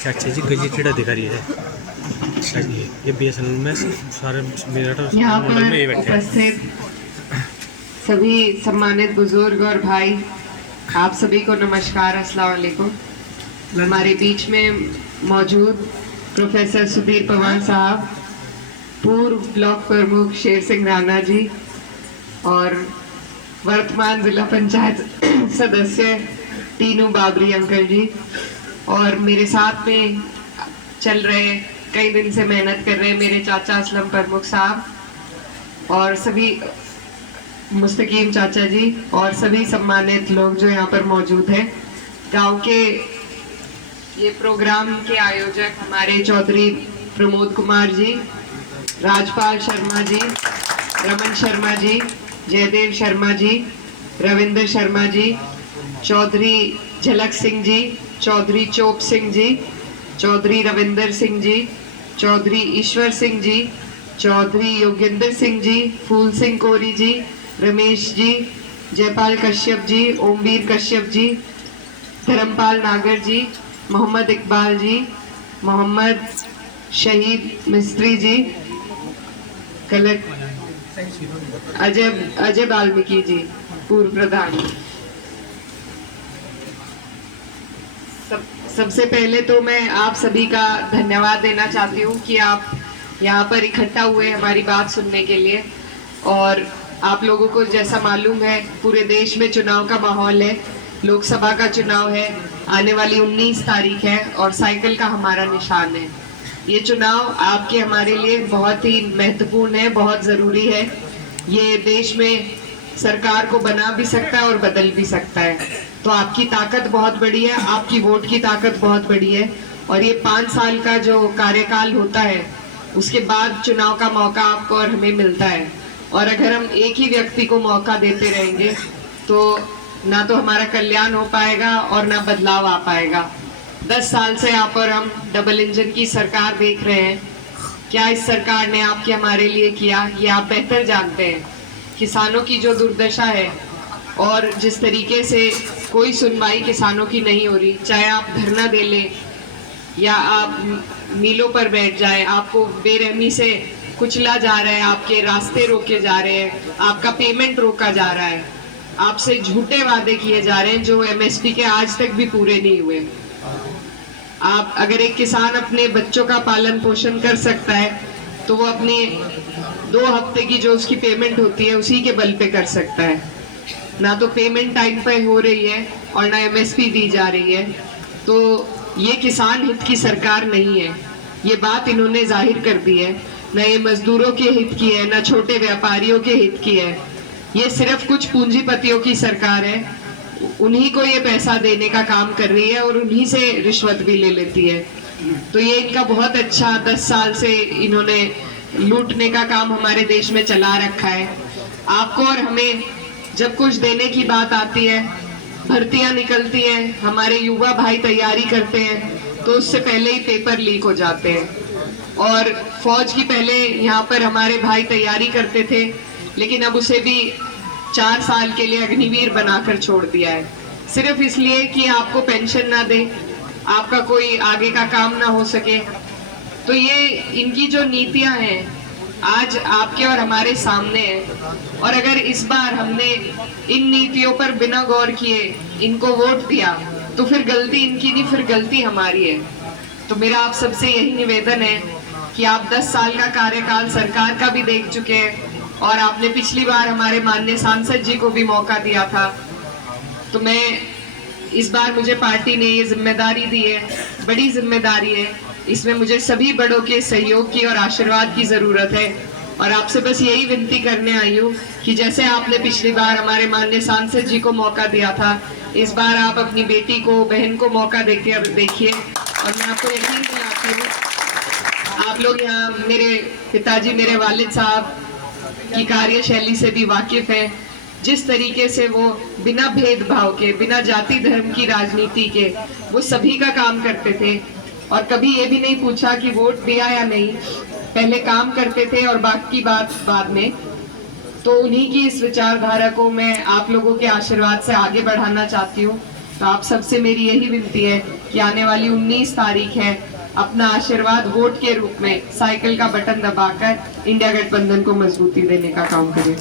चाचा जी गजेटेड अधिकारी है। अच्छा जी, ये BSNL में सारे मेरठ यहाँ मंडल में ये पर बैठे हैं। उपस्थित सभी सम्मानित बुजुर्ग और भाई, आप सभी को नमस्कार, अस्सलाम वालेकुम। हमारे बीच में मौजूद प्रोफेसर सुधीर पवार साहब, पूर्व ब्लॉक प्रमुख शेर सिंह राणा जी और वर्तमान जिला पंचायत सदस्य टीनू बाबरी अंकल जी, और मेरे साथ में चल रहे, कई दिन से मेहनत कर रहे मेरे चाचा असलम प्रमुख साहब और सभी मुस्तकीम चाचा जी और सभी सम्मानित लोग जो यहाँ पर मौजूद हैं। गांव के ये प्रोग्राम के आयोजक हमारे चौधरी प्रमोद कुमार जी, राजपाल शर्मा जी, रमन शर्मा जी, जयदेव शर्मा जी, रविंद्र शर्मा जी, चौधरी झलक सिंह जी, चौधरी चोप सिंह जी, चौधरी रविंदर सिंह जी, चौधरी ईश्वर सिंह जी, चौधरी योगेंद्र सिंह जी, फूल सिंह कोरी जी, रमेश जी, जयपाल कश्यप जी, ओमवीर कश्यप जी, धर्मपाल नागर जी, मोहम्मद इकबाल जी, मोहम्मद शहीद मिस्त्री जी, अजय वाल्मीकि जी, पूर्व प्रधान। सबसे पहले तो मैं आप सभी का धन्यवाद देना चाहती हूँ कि आप यहाँ पर इकट्ठा हुए हमारी बात सुनने के लिए। और आप लोगों को जैसा मालूम है, पूरे देश में चुनाव का माहौल है, लोकसभा का चुनाव है, आने वाली 19 तारीख है और साइकिल का हमारा निशान है। ये चुनाव आपके हमारे लिए बहुत ही महत्वपूर्ण है, बहुत जरूरी है। ये देश में सरकार को बना भी सकता है और बदल भी सकता है। तो आपकी ताकत बहुत बड़ी है, आपकी वोट की ताकत बहुत बड़ी है। और ये 5 साल का जो कार्यकाल होता है, उसके बाद चुनाव का मौका आपको और हमें मिलता है। और अगर हम एक ही व्यक्ति को मौका देते रहेंगे तो ना तो हमारा कल्याण हो पाएगा और ना बदलाव आ पाएगा। 10 साल से आप और हम डबल इंजन की सरकार देख रहे हैं। क्या इस सरकार ने आपके हमारे लिए किया, ये आप बेहतर जानते हैं। किसानों की जो दुर्दशा है और जिस तरीके से कोई सुनवाई किसानों की नहीं हो रही, चाहे आप धरना दे ले या आप मीलों पर बैठ जाए, आपको बेरहमी से कुचला जा रहा है, आपके रास्ते रोके जा रहे हैं, आपका पेमेंट रोका जा रहा है, आपसे झूठे वादे किए जा रहे हैं जो MSP के आज तक भी पूरे नहीं हुए। आप अगर एक किसान अपने बच्चों का पालन पोषण कर सकता है तो वो अपने 2 हफ्ते की जो उसकी पेमेंट होती है उसी के बल पे कर सकता है। ना तो पेमेंट टाइम पे हो रही है और ना MSP दी जा रही है। तो ये किसान हित की सरकार नहीं है, ये बात इन्होंने जाहिर कर दी है। न ये मजदूरों के हित की है, न छोटे व्यापारियों के हित की है। ये सिर्फ कुछ पूंजीपतियों की सरकार है, उन्हीं को ये पैसा देने का काम कर रही है और उन्हीं से रिश्वत भी ले लेती है। तो ये इनका बहुत अच्छा 10 साल से इन्होंने लूटने का काम हमारे देश में चला रखा है। आपको और हमें जब कुछ देने की बात आती है, भर्तियां निकलती हैं, हमारे युवा भाई तैयारी करते हैं, तो उससे पहले ही पेपर लीक हो जाते हैं। और फौज की पहले यहाँ पर हमारे भाई तैयारी करते थे, लेकिन अब उसे भी 4 साल के लिए अग्निवीर बनाकर छोड़ दिया है, सिर्फ इसलिए कि आपको पेंशन ना दे, आपका कोई आगे का काम ना हो सके। तो ये इनकी जो नीतियां हैं आज आपके और हमारे सामने है। और अगर इस बार हमने इन नीतियों पर बिना गौर किए इनको वोट दिया तो फिर गलती इनकी नहीं, फिर गलती हमारी है। तो मेरा आप सबसे यही निवेदन है कि आप 10 साल का कार्यकाल सरकार का भी देख चुके हैं और आपने पिछली बार हमारे माननीय सांसद जी को भी मौका दिया था। तो मैं इस बार, मुझे पार्टी ने ये जिम्मेदारी दी है, बड़ी जिम्मेदारी है, इसमें मुझे सभी बड़ों के सहयोग की और आशीर्वाद की जरूरत है। और आपसे बस यही विनती करने आई हूँ कि जैसे आपने पिछली बार हमारे माननीय सांसद जी को मौका दिया था, इस बार आप अपनी बेटी को, बहन को मौका देकर देखिए। और मैं आपको यकीन दिलाती हूँ, आप लोग यहाँ मेरे पिताजी, मेरे वालिद साहब की कार्यशैली से भी वाकिफ है। जिस तरीके से वो बिना भेदभाव के, बिना जाति धर्म की राजनीति के वो सभी का काम करते थे और कभी ये भी नहीं पूछा कि वोट दिया या नहीं, पहले काम करते थे और बाकी बात बाद में। तो उन्हीं की इस विचारधारा को मैं आप लोगों के आशीर्वाद से आगे बढ़ाना चाहती हूँ। तो आप सबसे मेरी यही विनती है कि आने वाली 19 तारीख है, अपना आशीर्वाद वोट के रूप में साइकिल का बटन दबाकर इंडिया गठबंधन को मजबूती देने का काम करें।